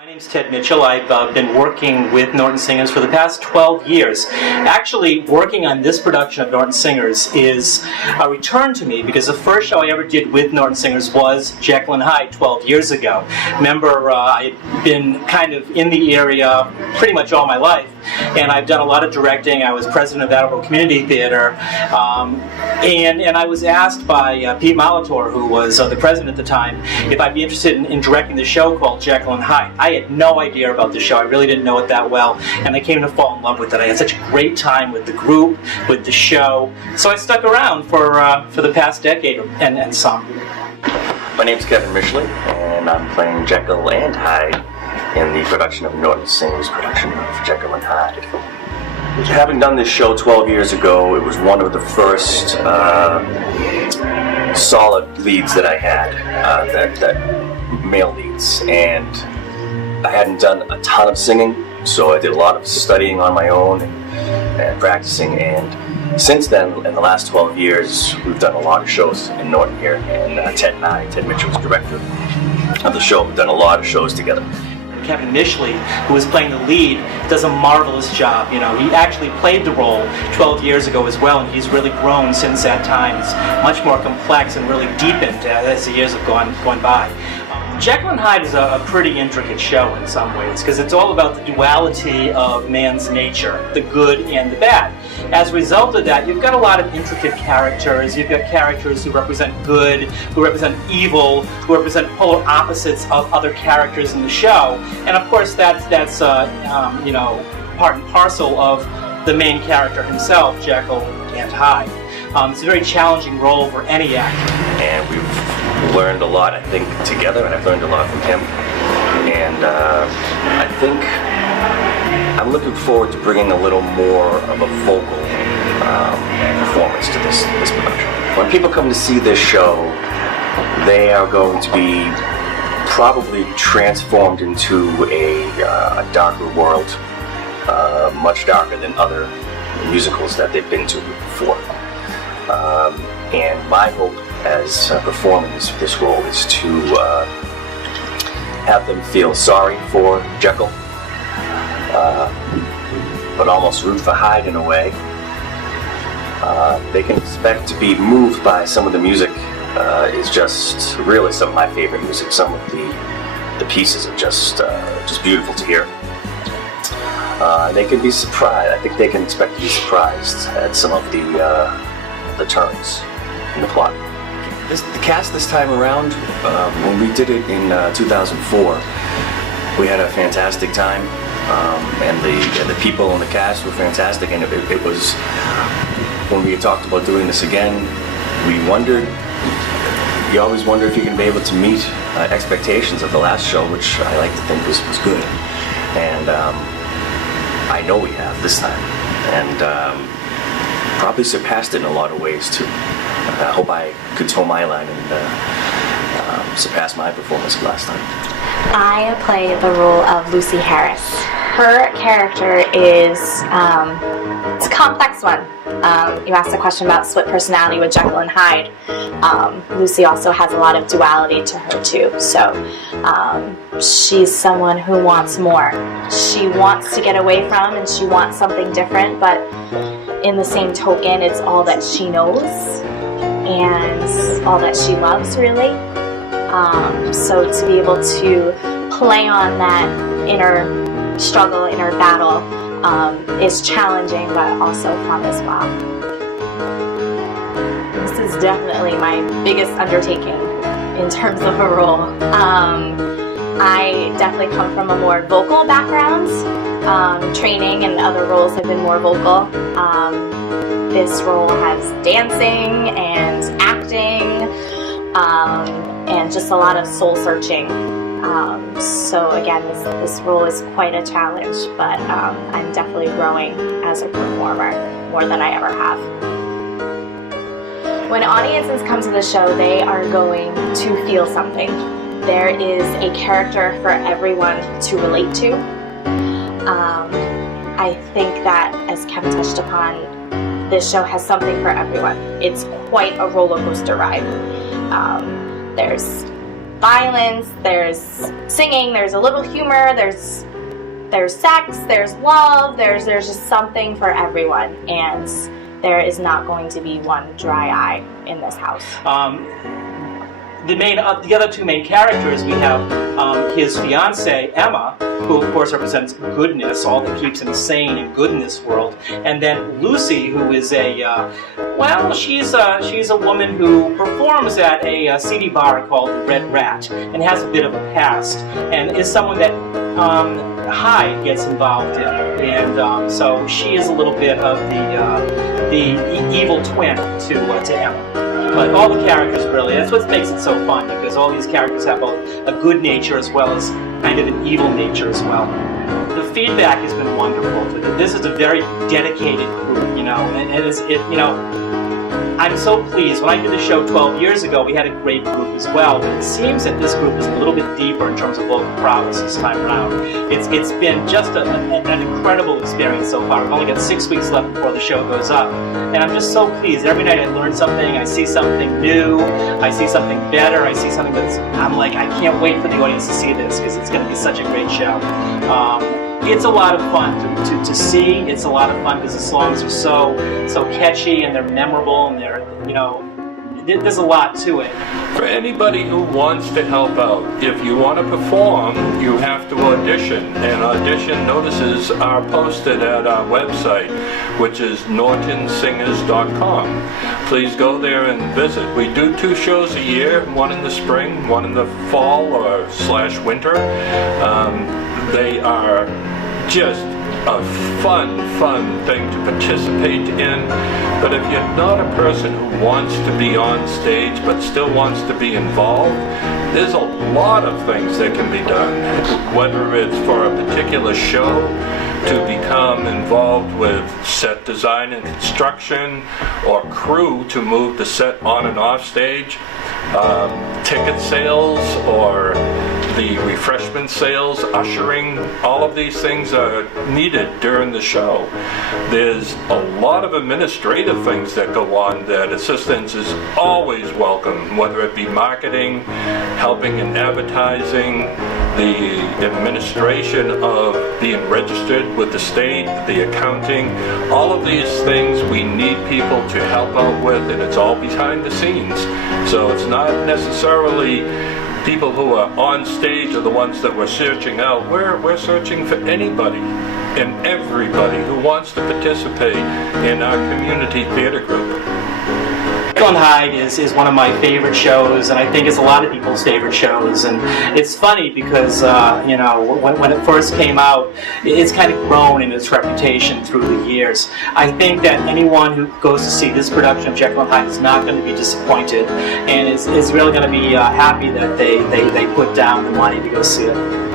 My name's Ted Mitchell. I've been working with Norton Singers for the past 12 years. Actually, working on this production of Norton Singers is a return to me because the first show I ever did with Norton Singers was Jekyll and Hyde 12 years ago. Remember, I've been kind of in the area pretty much all my life, and I've done a lot of directing. I was president of Attleboro Community Theater, and I was asked by Pete Molitor, who was the president at the time, if I'd be interested in directing the show called Jekyll and Hyde. I had no idea about the show. I really didn't know it that well, and I came to fall in love with it. I had such a great time with the group, with the show, so I stuck around for the past decade and some. My name's Kevin Mishley, and I'm playing Jekyll and Hyde in the production of Norton Singers' production of Jekyll and Hyde. Having done this show 12 years ago, it was one of the first solid leads that I had, that male leads, and I hadn't done a ton of singing, so I did a lot of studying on my own and practicing, and since then, in the last 12 years, we've done a lot of shows in Norton here, and Ted Mitchell's director of the show. We've done a lot of shows together. Kevin Mishley, who is playing the lead, does a marvelous job. You know, he actually played the role 12 years ago as well, and he's really grown since that time. It's much more complex and really deepened as the years have gone by. Jekyll and Hyde is a pretty intricate show in some ways, because it's all about the duality of man's nature, the good and the bad. As a result of that, you've got a lot of intricate characters. You've got characters who represent good, who represent evil, who represent polar opposites of other characters in the show. And of course, that's you know, part and parcel of the main character himself, Jekyll and Hyde. It's a very challenging role for any actor. And we've learned a lot, I think, together, and I've learned a lot from him. And I think I'm looking forward to bringing a little more of a vocal performance to this production. When people come to see this show, they are going to be probably transformed into a darker world, much darker than other musicals that they've been to before. And my hope as performing this role is to have them feel sorry for Jekyll, but almost root for Hyde in a way. They can expect to be moved by some of the music. Is just really some of my favorite music. Some of the pieces are just beautiful to hear. They can be surprised. I think they can expect to be surprised at some of the turns in the plot. The cast this time around, when we did it in 2004, we had a fantastic time, and the people in the cast were fantastic, and it was, when we had talked about doing this again, you always wonder if you're going to be able to meet expectations of the last show, which I like to think was good, and I know we have this time, and probably surpassed it in a lot of ways too. I hope I could toe my line and surpass my performance last time. I play the role of Lucy Harris. Her character is it's a complex one. You asked a question about split personality with Jekyll and Hyde. Lucy also has a lot of duality to her too. So she's someone who wants more. She wants to get away from, and she wants something different, but in the same token, it's all that she knows and all that she loves, really. So to be able to play on that inner struggle, inner battle, is challenging, but also fun as well. This is definitely my biggest undertaking in terms of a role. I definitely come from a more vocal background. Training and other roles have been more vocal. This role has dancing and acting, and just a lot of soul searching. So again, this role is quite a challenge, but I'm definitely growing as a performer more than I ever have. When audiences come to the show, they are going to feel something. There is a character for everyone to relate to. I think that, as Kevin touched upon, this show has something for everyone. It's quite a roller coaster ride. There's violence, there's singing, there's a little humor, there's sex, there's love, there's just something for everyone, and there is not going to be one dry eye in this house. The other two main characters, we have his fiancée, Emma, who of course represents goodness, all that keeps him sane and good in this world. And then Lucy, who is she's a woman who performs at a seedy bar called the Red Rat, and has a bit of a past, and is someone that Hyde gets involved in. And so she is a little bit of the evil twin to Emma. But all the characters really, that's what makes it so fun, because all these characters have both a good nature as well as kind of an evil nature as well. The feedback has been wonderful. This is a very dedicated group, I'm so pleased. When I did the show 12 years ago, we had a great group as well, but it seems that this group is a little bit deeper in terms of vocal prowess this time around. It's been just an incredible experience so far. We've only got 6 weeks left before the show goes up, and I'm just so pleased. Every night I learn something, I see something new, I see something better, I see something I'm like, I can't wait for the audience to see this, because it's going to be such a great show. It's a lot of fun to see. It's a lot of fun because the songs are so catchy and they're memorable, and there's a lot to it. For anybody who wants to help out, if you want to perform, you have to audition, and audition notices are posted at our website, which is nortonsingers.com. Please go there and visit. We do 2 shows a year, one in the spring, one in the fall or /winter. They are just a fun thing to participate in. But if you're not a person who wants to be on stage but still wants to be involved, there's a lot of things that can be done. Whether it's for a particular show, to become involved with set design and construction, or crew to move the set on and off stage, ticket sales, or the refreshment sales, ushering, all of these things are needed during the show. There's a lot of administrative things that go on that assistance is always welcome, whether it be marketing, helping in advertising, the administration of being registered with the state, the accounting, all of these things we need people to help out with, and it's all behind the scenes. So it's not necessarily people who are on stage are the ones that we're searching out. We're searching for anybody and everybody who wants to participate in our community theater group. Jekyll and Hyde is one of my favorite shows, and I think it's a lot of people's favorite shows. And it's funny because when it first came out, it's kind of grown in its reputation through the years. I think that anyone who goes to see this production of Jekyll and Hyde is not going to be disappointed, and is really going to be happy that they put down the money to go see it.